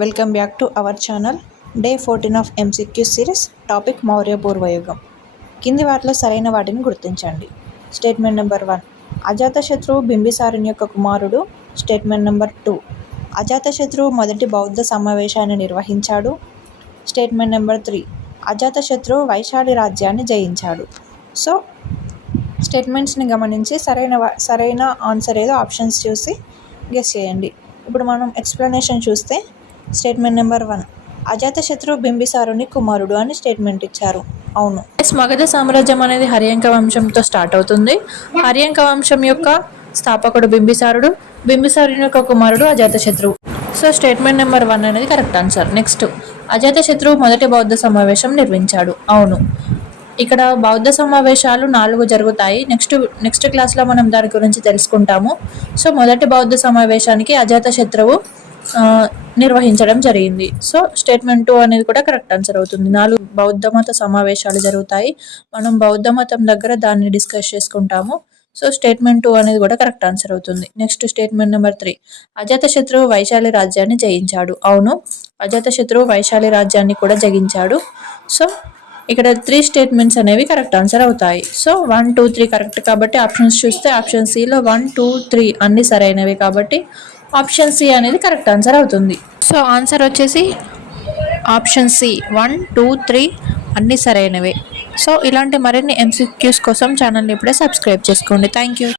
Welcome back to our channel. Day 14 of MCQ series. Topic Maurya పూర్వయుగం. కింది వాటిలో సరైన వాటిని గుర్తించండి. స్టేట్మెంట్ నెంబర్ 1, అజాతశత్రువు బింబిసారుని యొక్క కుమారుడు. స్టేట్మెంట్ నెంబర్ 2, అజాతశత్రువు మొదటి బౌద్ధ సమావేశాన్ని నిర్వహించాడు. స్టేట్మెంట్ నెంబర్ 3, అజాతశత్రువు వైశాలి రాజ్యాన్ని జయించాడు. సో స్టేట్మెంట్స్ని గమనించి సరైన ఆన్సర్ ఏదో ఆప్షన్స్ చూసి గెస్ చేయండి. ఇప్పుడు మనం ఎక్స్ప్లెనేషన్ చూస్తే స్టేట్మెంట్ నెంబర్ 1, అజాతశత్రువు బింబిసారుని కుమారుడు అని స్టేట్మెంట్ ఇచ్చారు. అవును. మగధ సామ్రాజ్యం అనేది హర్యంక వంశంతో స్టార్ట్ అవుతుంది. హర్యంక వంశం యొక్క స్థాపకుడు బింబిసారుడు, బింబిసారుని యొక్క కుమారుడు అజాతశత్రువు. సో స్టేట్మెంట్ నెంబర్ 1 అనేది కరెక్ట్ ఆన్సర్. నెక్స్ట్, అజాతశత్రువు మొదటి బౌద్ధ సమావేశం నిర్వహించాడు. అవును. ఇక్కడ బౌద్ధ సమావేశాలు 4 జరుగుతాయి. నెక్స్ట్ క్లాస్లో మనం దాని గురించి తెలుసుకుంటాము. సో మొదటి బౌద్ధ సమావేశానికి అజాతశత్రువు నిర్వహించడం జరిగింది. సో స్టేట్మెంట్ 2 అనేది కూడా కరెక్ట్ ఆన్సర్ అవుతుంది. 4 బౌద్ధ మత సమావేశాలు జరుగుతాయి. మనం బౌద్ధ మతం దగ్గర దాన్ని డిస్కస్ చేసుకుంటాము. సో స్టేట్మెంట్ 2 అనేది కూడా కరెక్ట్ ఆన్సర్ అవుతుంది. నెక్స్ట్, స్టేట్మెంట్ నెంబర్ 3, అజాతశత్రువు వైశాలి రాజ్యాన్ని జయించాడు. అవును, అజాతశత్రువు వైశాలి రాజ్యాన్ని కూడా జయించాడు. సో ఇక్కడ 3 స్టేట్మెంట్స్ అనేవి కరెక్ట్ ఆన్సర్ అవుతాయి. సో 1, 2, 3 కరెక్ట్ కాబట్టి ఆప్షన్స్ చూస్తే ఆప్షన్ సిలో 1, 2, 3 అన్ని సరైనవి కాబట్టి ఆప్షన్ సి అనేది కరెక్ట్ ఆన్సర్ అవుతుంది. సో ఆన్సర్ వచ్చేసి ఆప్షన్ సి, 1, 2, 3 అన్నీ సరైనవే. సో ఇలాంటి మరిన్ని MCQs కోసం ఛానల్ని ఇప్పుడే సబ్స్క్రైబ్ చేసుకోండి. Thank you.